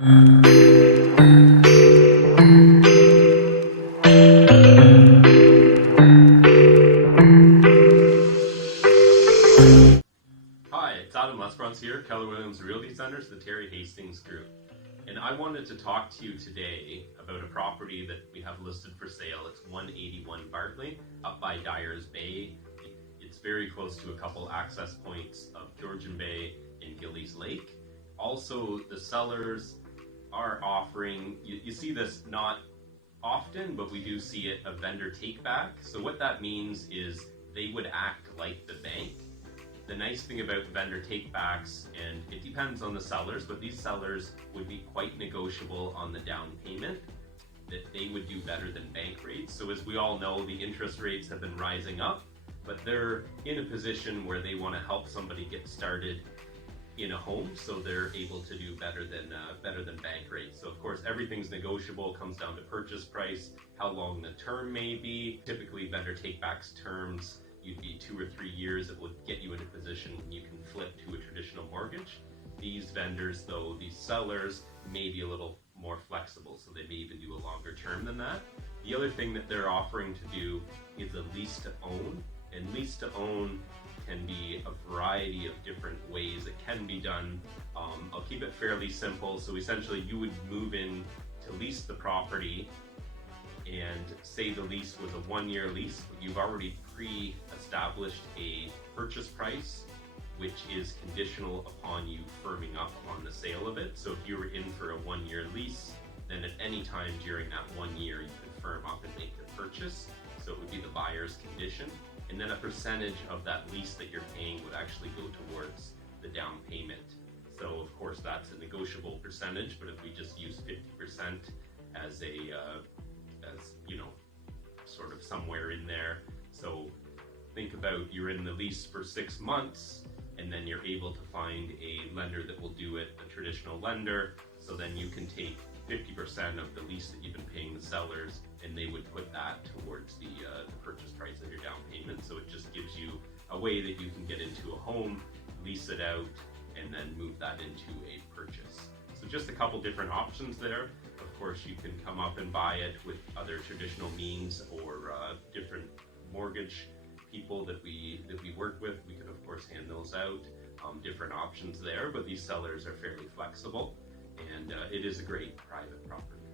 Here, Keller Williams Realty Centers, the Terry Hastings Group. And I wanted to talk to you today about a property that we have listed for sale. It's 181 Bartley, up by Dyers Bay. It's very close to a couple access points of Georgian Bay and Gillies Lake. Also, the sellers are offering, you see this not often, but we do see it, a vendor take back. So what that means is they would act like the bank. The nice thing about vendor takebacks, and it depends on the sellers, but these sellers would be quite negotiable on the down payment, that they would do better than bank rates. So as we all know, the interest rates have been rising up, but they're in a position where they want to help somebody get started in a home, so they're able to do better than bank rates. So of course, everything's negotiable. It comes down to purchase price, how long the term may be. Typically, vendor takebacks terms, you'd be 2 or 3 years. It would get you in a position when you can flip to a traditional mortgage. These vendors, though, these sellers may be a little more flexible, so they may even do a longer term than that. The other thing that they're offering to do is a lease to own, and lease to own can be a variety of different ways it can be done. I'll keep it fairly simple. So essentially, you would move in to lease the property, and say the lease was a 1-year lease, but you've already pre-established a purchase price, which is conditional upon you firming up on the sale of it. So if you were in for a 1-year lease, then at any time during that 1 year, you can firm up and make the purchase. So it would be the buyer's condition. And then a percentage of that lease that you're paying would actually go towards the down payment. So of course that's a negotiable percentage, but if we just use 50% as sort of somewhere in there. So think about, you're in the lease for 6 months, and then you're able to find a lender that will do it, a traditional lender. So then you can take 50% of the lease that you've been paying the sellers, and they would put that towards the purchase price of your down payment. So it just gives you a way that you can get into a home, lease it out, and then move that into a purchase. So just a couple different options there. Of course, you can come up and buy it with other traditional means, or different mortgage people that we work with. We can of course hand those out. Different options there, but these sellers are fairly flexible, and it is a great private property.